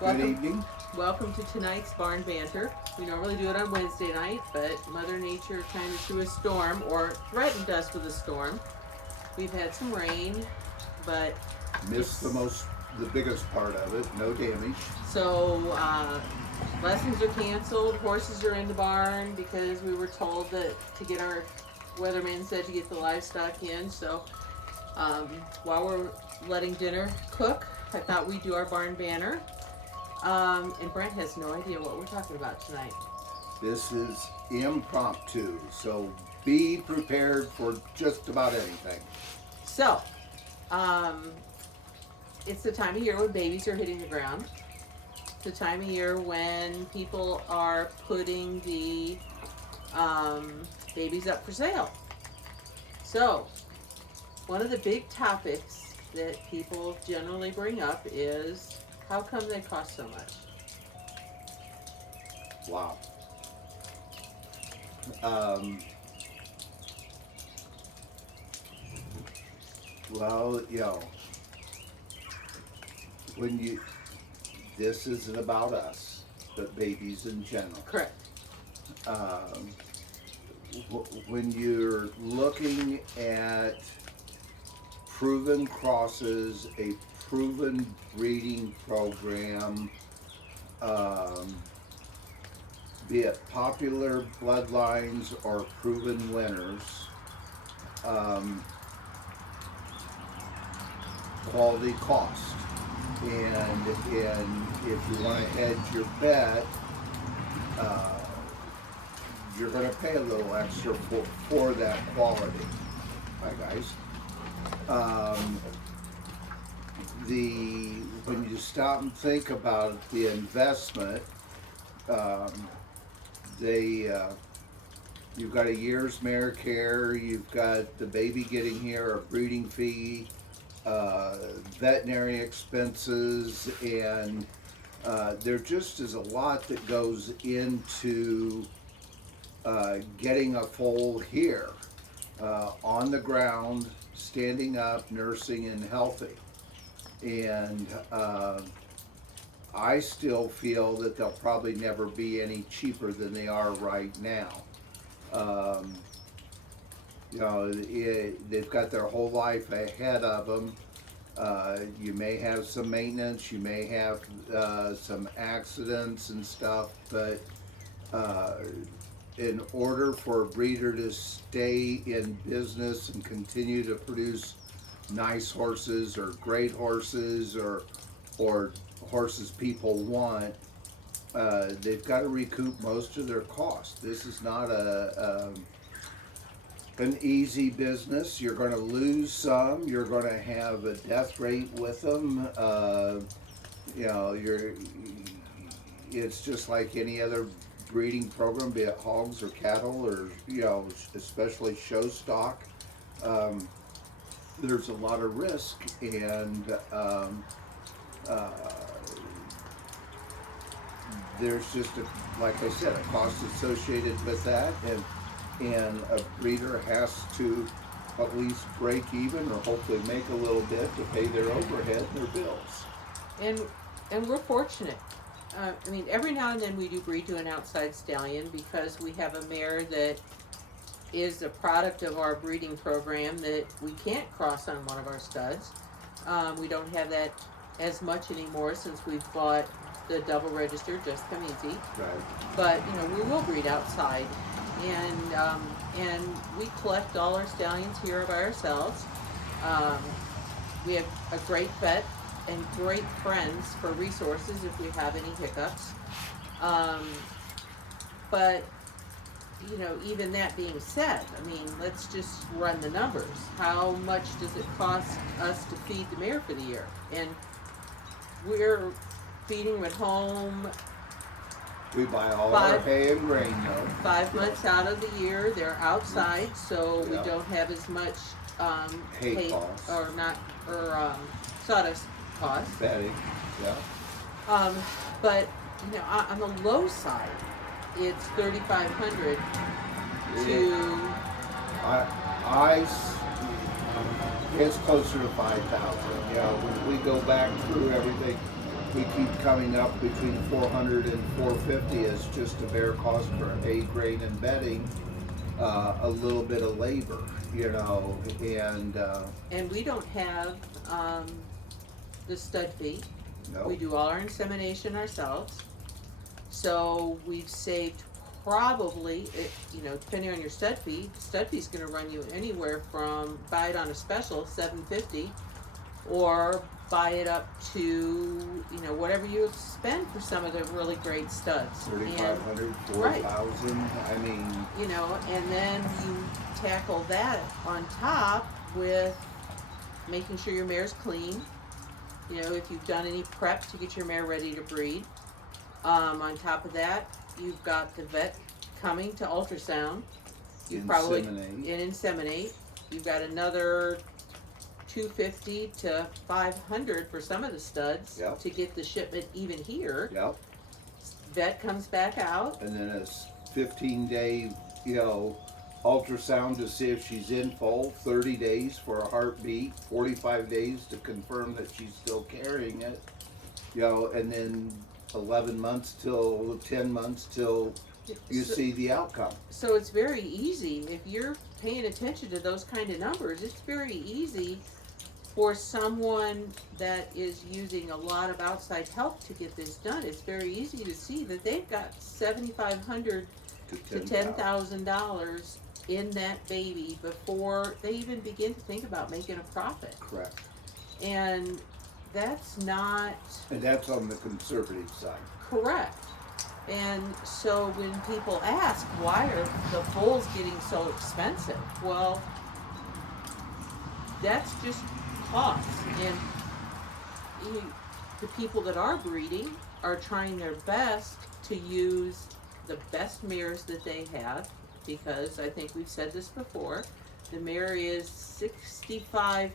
Good Welcome, evening. welcome to tonight's barn banter. We normally do it on Wednesday night, but Mother Nature kind of threw a storm or threatened us with a storm. We've had some rain, but Missed it's the biggest part of it. No damage. so lessons are canceled. Horses are in the barn because we were told that to get our weatherman said to get the livestock in. So um, while we're letting dinner cook, I thought we'd do our barn banner. And Brent has no idea what we're talking about tonight. This is impromptu, so be prepared for just about anything. So, um, it's the time of year when babies are hitting the ground. It's the time of year when people are putting the babies up for sale. So, one of the big topics that people generally bring up is how come they cost so much? Wow. Um, well, when you, this isn't about us, but babies in general. Correct. Um, when you're looking at proven crosses, a proven breeding program, um, be it popular bloodlines or proven winners, um, quality cost. And if you want to hedge your bet, uh, you're going to pay a little extra for that quality. Hi guys. Um, when you stop and think about the investment, um, you've got a year's mare care, you've got the baby getting here, a breeding fee, veterinary expenses, and there just is a lot that goes into getting a foal here on the ground, standing up, nursing, and healthy. And I still feel that they'll probably never be any cheaper than they are right now. Um, they've got their whole life ahead of them. You may have some maintenance, you may have some accidents and stuff, but in order for a breeder to stay in business and continue to produce nice horses or great horses or horses people want, they've got to recoup most of their costs. This is not an easy business. You're going to lose some. You're going to have a death rate with them. It's just like any other breeding program, be it hogs or cattle or especially show stock. There's a lot of risk, and uh, there's just like I said, a cost associated with that, and a breeder has to at least break even or hopefully make a little bit to pay their overhead and their bills. And we're fortunate. I mean, every now and then we do breed to an outside stallion because we have a mare that is a product of our breeding program that we can't cross on one of our studs. We don't have that as much anymore since we've bought the double register, Just Come Easy. Right. But we will breed outside, and we collect all our stallions here by ourselves. We have a great vet and great friends for resources if we have any hiccups. But even that being said, I mean, let's just run the numbers. How much does it cost us to feed the mare for the year? And we're feeding them at home We buy all our hay and grain though. 5 months out of the year. They're outside, so we Yeah. don't have as much Hay costs. or sawdust costs. Fatty, yeah. But on the low side, it's $3,500 to It's closer to 5,000. Yeah, when we go back through everything, we keep coming up between 400 and 450 as just a bare cost for hay, grain, and bedding, a little bit of labor, you know, And we don't have, the stud fee. no, We do all our insemination ourselves. So we've saved probably, you know, depending on your stud fee's gonna run you anywhere from, buy it on a special, $7.50, or buy it up to, you know, whatever you spend for some of the really great studs. 3,500, right. 4,000. I mean, You know, and then you tackle that on top with making sure your mare's clean. You know, if you've done any prep to get your mare ready to breed. On top of that, you've got the vet coming to ultrasound. You probably inseminate. and inseminate. You've got another 250 to 500 for some of the studs Yep. to get the shipment even here. Yep. Vet comes back out. And then a 15-day, you know, ultrasound to see if she's in full, 30 days for a heartbeat, 45 days to confirm that she's still carrying it, you know, and then 11 months till 10 months till you see the outcome. So it's very easy. If you're paying attention to those kind of numbers, it's very easy for someone that is using a lot of outside help to get this done. It's very easy to see that they've got $7,500 to $10,000 in that baby before they even begin to think about making a profit. Correct. And that's not And that's on the conservative side. correct. And so when people ask, why are the foals getting so expensive? Well, that's just cost. And the people that are breeding are trying their best to use the best mares that they have, because I think we've said this before, the mare is 65%,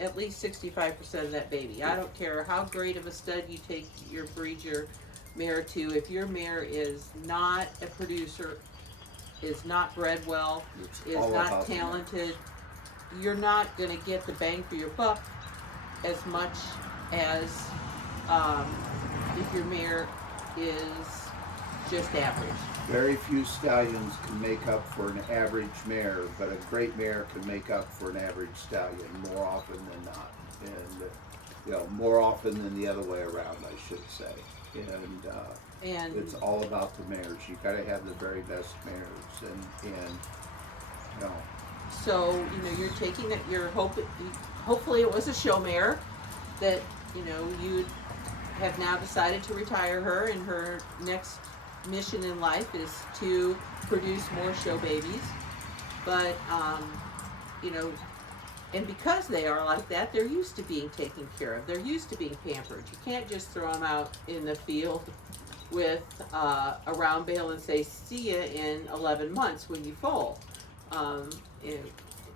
at least 65% of that baby. I don't care how great of a stud you take breed your mare to, if your mare is not a producer, is not bred well, It's is all not about the mare. talented, you're not gonna get the bang for your buck as much as if your mare is just average. Very few stallions can make up for an average mare, but a great mare can make up for an average stallion more often than not. And, you know, more often than the other way around, I should say. And it's all about the mares. You gotta have the very best mares, and you know. So, you know, you're taking it, hopefully it was a show mare that, you know, you have now decided to retire her, and her next mission in life is to produce more show babies. But, you know, and because they are like that, they're used to being taken care of. They're used to being pampered. You can't just throw them out in the field with a round bale and say, see ya in 11 months when you foal.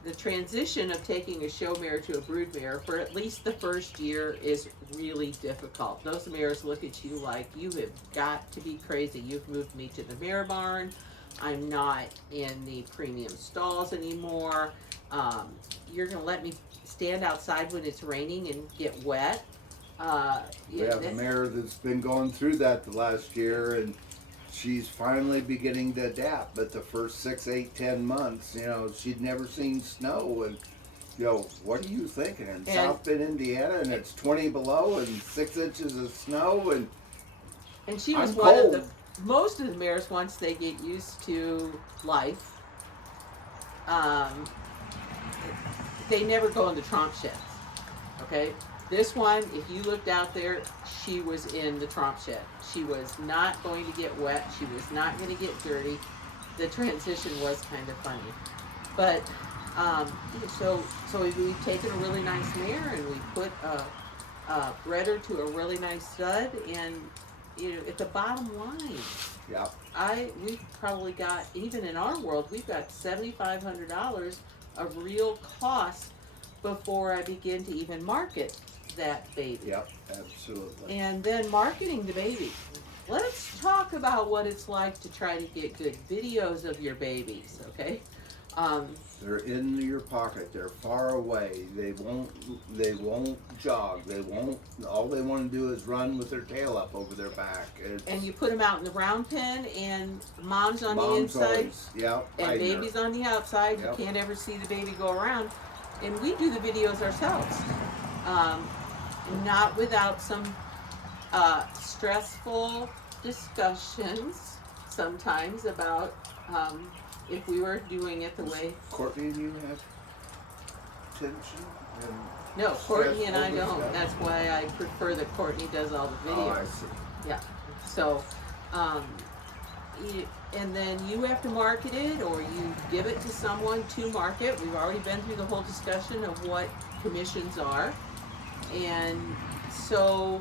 The transition of taking a show mare to a brood mare for at least the first year is really difficult. Those mares look at you like, you have got to be crazy. You've moved me to the mare barn. I'm not in the premium stalls anymore. You're gonna let me stand outside when it's raining and get wet. We have a mare that's been going through that the last year, and she's finally beginning to adapt. But the first 6, 8, 10 months, you know, she'd never seen snow, and you know, what are you thinking? In South Bend, Indiana, and it's 20 below and 6 inches of snow, and she was I'm one cold. of the most of the mares, once they get used to life, they never go in the tromp sheds. Okay, this one, if you looked out there, she was in the tromp shed. She was not going to get wet. She was not going to get dirty. The transition was kind of funny, but so we've taken a really nice mare and we put bred her to a really nice stud, and you know, at the bottom line, yeah, we've probably got, even in our world, we've got $7,500 of real cost before I begin to even market that baby. yep, absolutely. And then marketing the baby. Let's talk about what it's like to try to get good videos of your babies, okay? They're in your pocket. They're far away. They won't. They won't jog. They won't. All they want to do is run with their tail up over their back. And you put them out in the round pen, and mom's on the Mom's inside, always, yep, and hiding her. baby's on the outside. Yep. You can't ever see the baby go around. And we do the videos ourselves, not without some stressful discussions sometimes about if we were doing it the way. Courtney and you have tension and No, Courtney and I stressful don't. discussion? That's why I prefer that Courtney does all the videos. Oh, I see. Yeah. So, and then you have to market it, or you give it to someone to market. We've already been through the whole discussion of what commissions are, and so,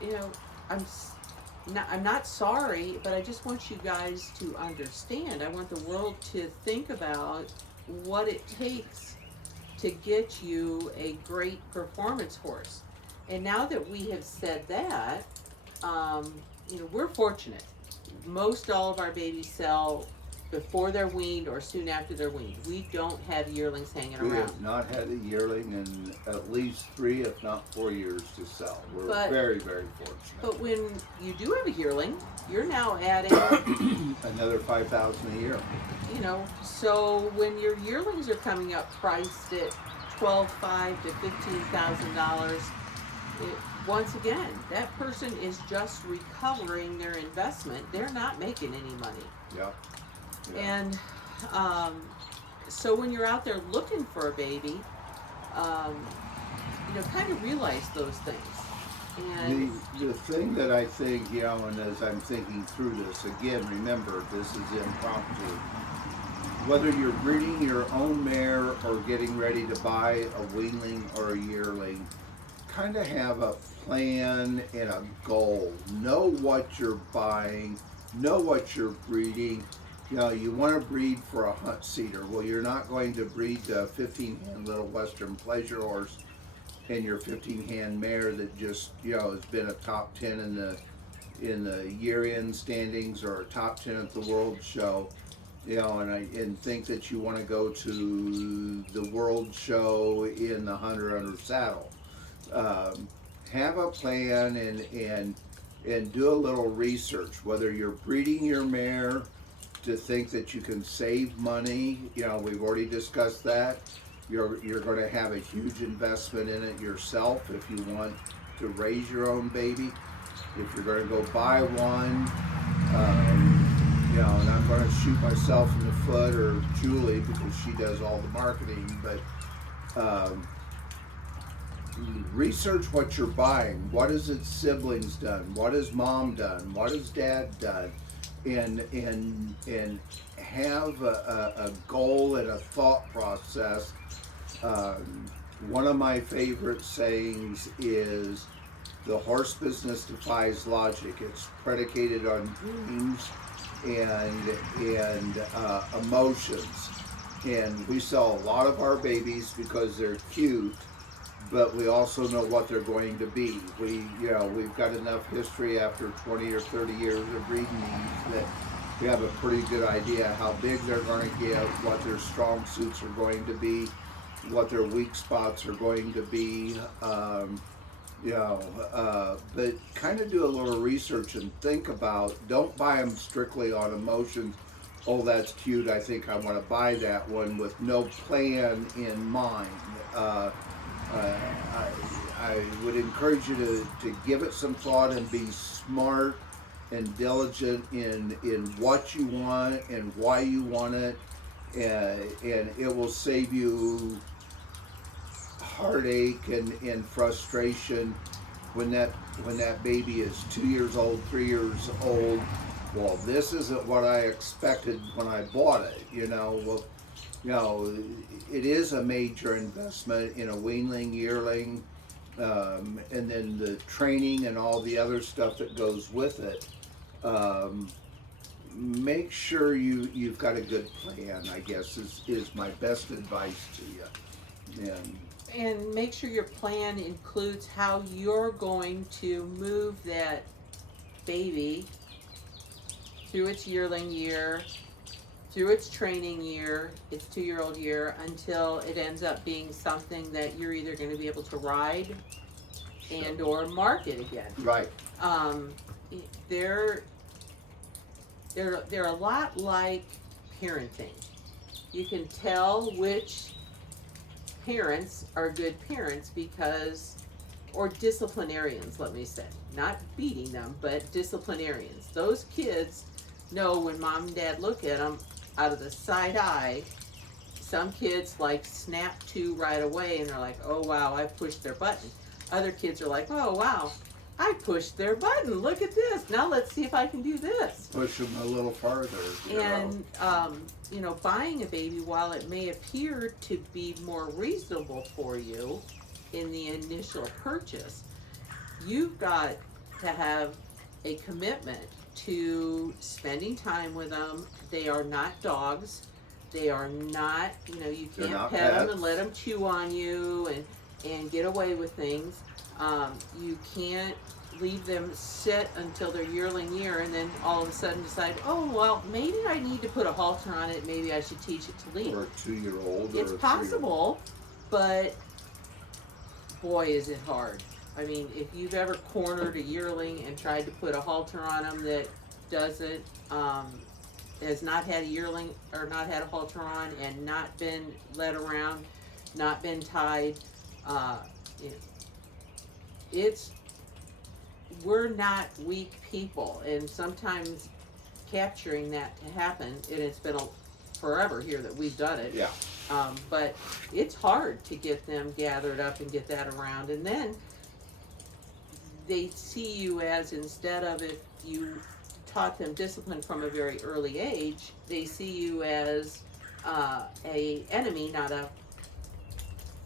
you know, I'm not sorry, but I just want you guys to understand. I want the world to think about what it takes to get you a great performance horse. And now that we have said that, you know, we're fortunate. Most all of our babies sell before they're weaned or soon after they're weaned. We don't have yearlings hanging We around. have not had a yearling in at least 3, if not 4 years to sell. We're But- very, very fortunate. But when you do have a yearling, you're now adding, Another 5,000 a year. you know, so when your yearlings are coming up priced at $12,500 to $15,000, once again, that person is just recovering their investment. They're not making any money. Yep. Yeah. And so when you're out there looking for a baby, you know, kind of realize those things. And The thing that I think, you know, and as I'm thinking through this, again, remember, this is impromptu. Whether you're breeding your own mare or getting ready to buy a weanling or a yearling, kind of have a plan and a goal. Know what you're buying, know what you're breeding. You know, you want to breed for a hunt seater. Well, you're not going to breed the 15-hand little Western pleasure horse and your 15-hand mare that just, you know, has been a top 10 in the year-end standings or a top 10 at the World Show. You know, and think that you want to go to the World Show in the hunter under saddle. Have a plan and do a little research. Whether you're breeding your mare to think that you can save money, you know, we've already discussed that. You're going to have a huge investment in it yourself if you want to raise your own baby. If you're going to go buy one, you know, and I'm going to shoot myself in the foot, or Julie, because she does all the marketing, but research what you're buying. What has its siblings done? What has mom done? What has dad done? And have a goal and a thought process. One of my favorite sayings is, the horse business defies logic. It's predicated on dreams and emotions. And we sell a lot of our babies because they're cute, but we also know what they're going to be. We've got enough history after 20 or 30 years of breeding these that we have a pretty good idea how big they're going to get, what their strong suits are going to be, what their weak spots are going to be. But kind of do a little research and think about, don't buy them strictly on emotions. Oh, that's cute, I think I want to buy that one, with no plan in mind. I would encourage you to give it some thought and be smart and diligent in what you want and why you want it, and it will save you heartache and frustration when that baby is 2 years old, 3 years old. Well, this isn't what I expected when I bought it. It is a major investment in a weanling, yearling, and then the training and all the other stuff that goes with it. Make sure you've got a good plan, I guess, is my best advice to you. And make sure your plan includes how you're going to move that baby through its yearling year, through its training year, its 2-year-old year, until it ends up being something that you're either going to be able to ride and or market again. Right. Um, they're they're a lot like parenting. You can tell which parents are good parents because, or disciplinarians, let me say, not beating them, but disciplinarians. Those kids know when mom and dad look at them out of the side eye. Some kids like snap to right away and they're like, oh wow, I pushed their button. Other kids are like, oh wow, I pushed their button. Look at this. Now let's see if I can do this. Push them a little farther. And buying a baby, while it may appear to be more reasonable for you in the initial purchase, you've got to have a commitment to spending time with them. They are not dogs. They are not, you They're can't not pet them pets. and let them chew on you and get away with things. You can't leave them sit until their yearling year and then all of a sudden decide, oh, well, maybe I need to put a halter on it. Maybe I should teach it to lead. Or a 2-year-old. It's possible, but boy, is it hard. I mean, if you've ever cornered a yearling and tried to put a halter on them that doesn't, has not had a yearling or not had a halter on and not been led around, not been tied, we're not weak people, and sometimes capturing that to happen, and it's been forever here that we've done it. Yeah. But it's hard to get them gathered up and get that around, and then they see you as, instead of if you taught them discipline from a very early age, they see you as a enemy, not a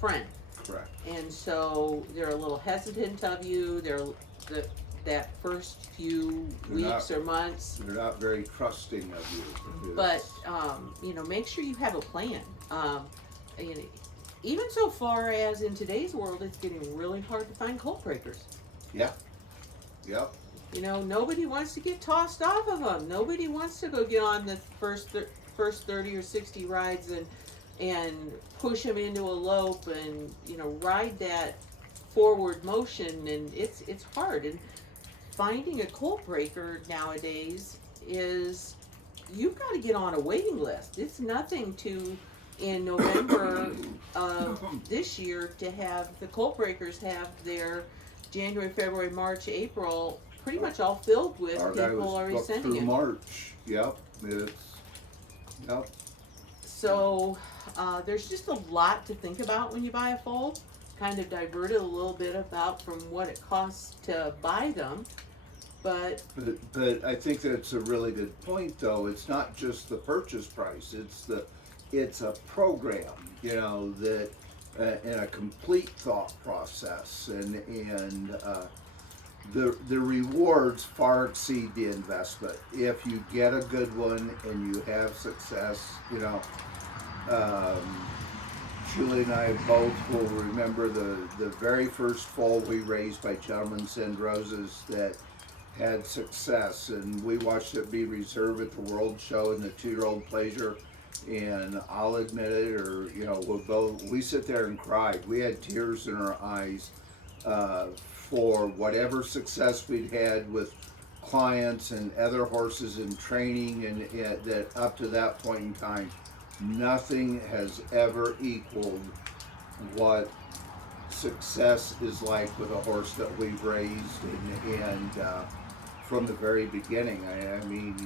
friend. Correct. And so they're a little hesitant of you. That first few weeks or months. They're not very trusting of you. But make sure you have a plan. Even so far as in today's world, it's getting really hard to find colt breakers. Yeah. Yep. Nobody wants to get tossed off of them. Nobody wants to go get on the first 30 or 60 rides and push them into a lope and ride that forward motion, and it's hard. And finding a colt breaker nowadays is, you've got to get on a waiting list. It's nothing to, in November of this year, to have the colt breakers have their January, February, March, April pretty much all filled with Our guy people was already booked sending through it. March. Yep. Yep. So there's just a lot to think about when you buy a foal. Kind of diverted a little bit about from what it costs to buy them, but I think that's a really good point, though. It's not just the purchase price. It's a program, that and a complete thought process, and the rewards far exceed the investment. If you get a good one and you have success, Julie and I both will remember the very first foal we raised by Gentlemen Send Roses that had success, and we watched it be reserved at the World Show in the 2-year-old pleasure, and I'll admit it, we sit there and cried. We had tears in our eyes for whatever success we'd had with clients and other horses in training, and that up to that point in time, nothing has ever equaled what success is like with a horse that we've raised, and from the very beginning. I mean,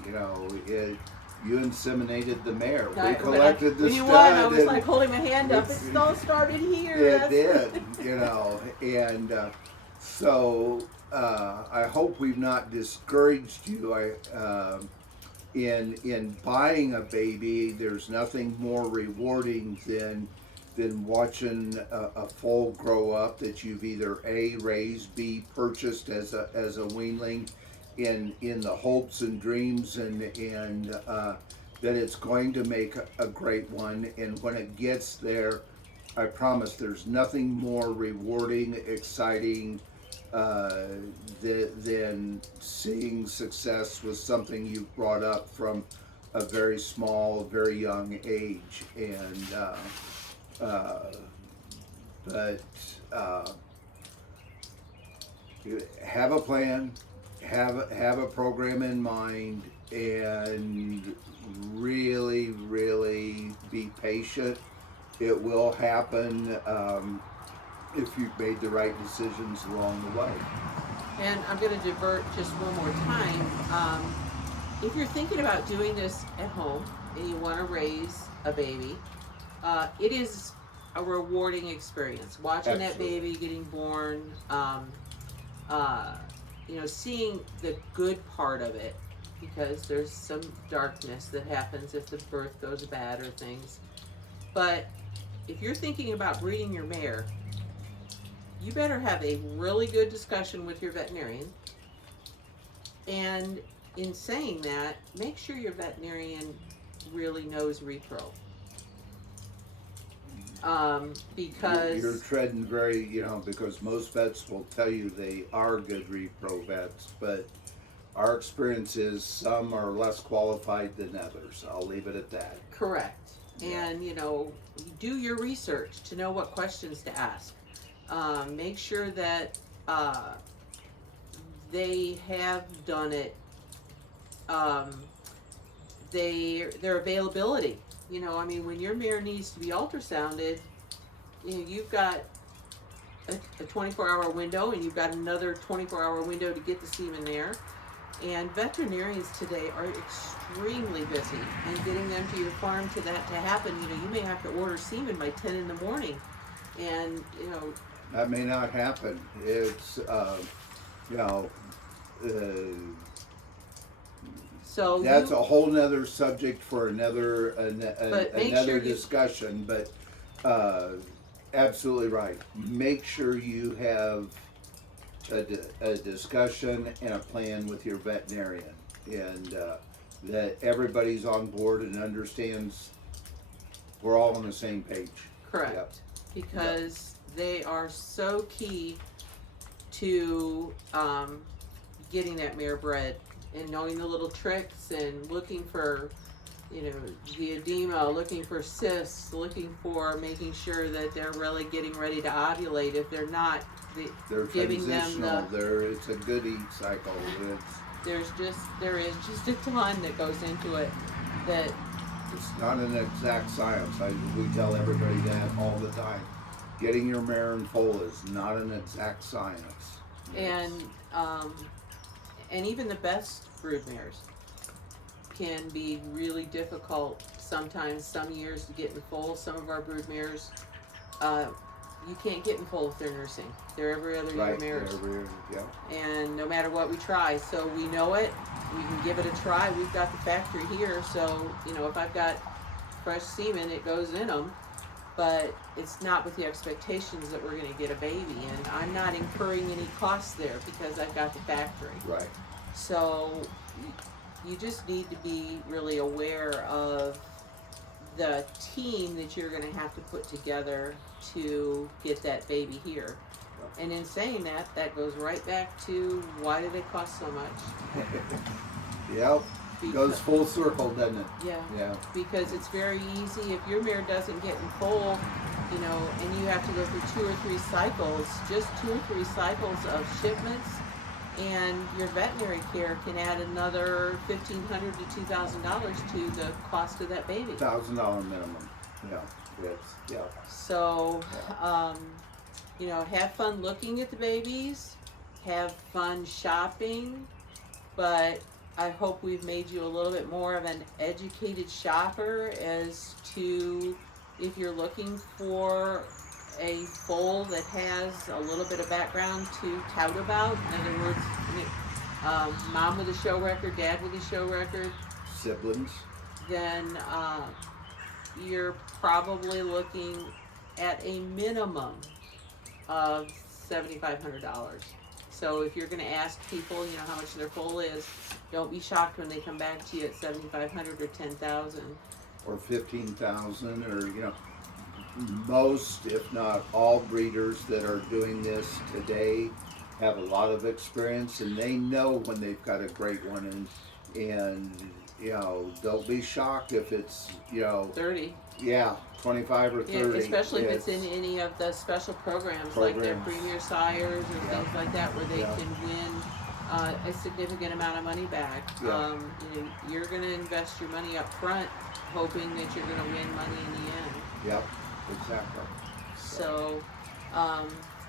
you inseminated the mare. We collected the stud. I was like holding my hand up. It all started here. It did, and so I hope we've not discouraged you. In buying a baby, there's nothing more rewarding than watching a foal grow up that you've either A, raised, B, purchased as a weanling in the hopes and dreams, and that it's going to make a great one. And when it gets there, I promise there's nothing more rewarding, exciting than seeing success with something you've brought up from a very small, very young age, and but have a plan, have a program in mind, and really be patient. It will happen if you've made the right decisions along the way. And I'm going to divert just one more time. If you're thinking about doing this at home and you want to raise a baby, it is a rewarding experience. Watching that Absolutely. baby getting born, seeing the good part of it, because there's some darkness that happens if the birth goes bad or things. But if you're thinking about breeding your mare, you better have a really good discussion with your veterinarian. And in saying that, make sure your veterinarian really knows repro. Because You're treading very, because most vets will tell you they are good repro vets, but our experience is some are less qualified than others. I'll leave it at that. correct. Yeah. And do your research to know what questions to ask. Make sure that they have done it. Their availability. When your mare needs to be ultrasounded, you've got a 24-hour window, and you've got another 24-hour window to get the semen there. And veterinarians today are extremely busy, and getting them to your farm to happen. You may have to order semen by 10 in the morning, and That may not happen. It's, you know, uh, so that's a whole nother subject for another But make another sure you- discussion. But absolutely right. Make sure you have a discussion and a plan with your veterinarian, and that everybody's on board and understands we're all on the same page. correct. Yep. Because they are so key to getting that mare bred, and knowing the little tricks, and looking for the edema, looking for cysts, looking for making sure that they're really getting ready to ovulate. If they're not, They're giving them transitional. It's a good eat cycle. there is just a ton that goes into it. That It's not an exact science. We tell everybody that all the time. Getting your mare and foal is not an exact science. and even the best brood mares can be really difficult sometimes, some years, to get in foal. Some of our brood mares, you can't get in foal if they're nursing. They're every other year mares. Yeah. And no matter what we try, so we know it, we can give it a try. We've got the factory here, so if I've got fresh semen, it goes in them, but it's not with the expectations that we're going to get a baby, and I'm not incurring any costs there because I've got the factory. Right. So you just need to be really aware of the team that you're going to have to put together to get that baby here. And in saying that, that goes right back to, why did it cost so much? Yep. Goes full circle, doesn't it? Yeah. Yeah. Because it's very easy, if your mare doesn't get in foal, and you have to go through 2 or 3 cycles, just 2 or 3 cycles of shipments, and your veterinary care can add another $1,500 to $2,000 to the cost of that baby. $1,000 minimum. Yeah. Yeah. So, have fun looking at the babies, have fun shopping, but I hope we've made you a little bit more of an educated shopper as to, if you're looking for a foal that has a little bit of background to tout about. In other words, mom with a show record, dad with a show record, Siblings. then you're probably looking at a minimum of $7,500. So if you're going to ask people, how much their foal is, don't be shocked when they come back to you at $7,500 or $10,000 or 15,000, or most, if not all, breeders that are doing this today have a lot of experience, and they know when they've got a great one, and and don't be shocked if it's 30. yeah, 25 or 30. Yeah, especially if it's in any of the special programs like their Premier Sires or Yeah. things like that, where they Yeah. can win a significant amount of money back. Yeah. You're going to invest your money up front, hoping that you're going to win money in the end. Yep, exactly. So,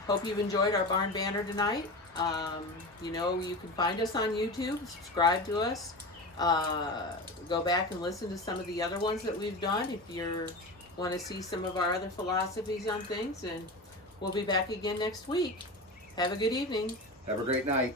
hope you've enjoyed our barn banter tonight. You can find us on YouTube, subscribe to us, go back and listen to some of the other ones that we've done if you want to see some of our other philosophies on things, and we'll be back again next week. Have a good evening. Have a great night.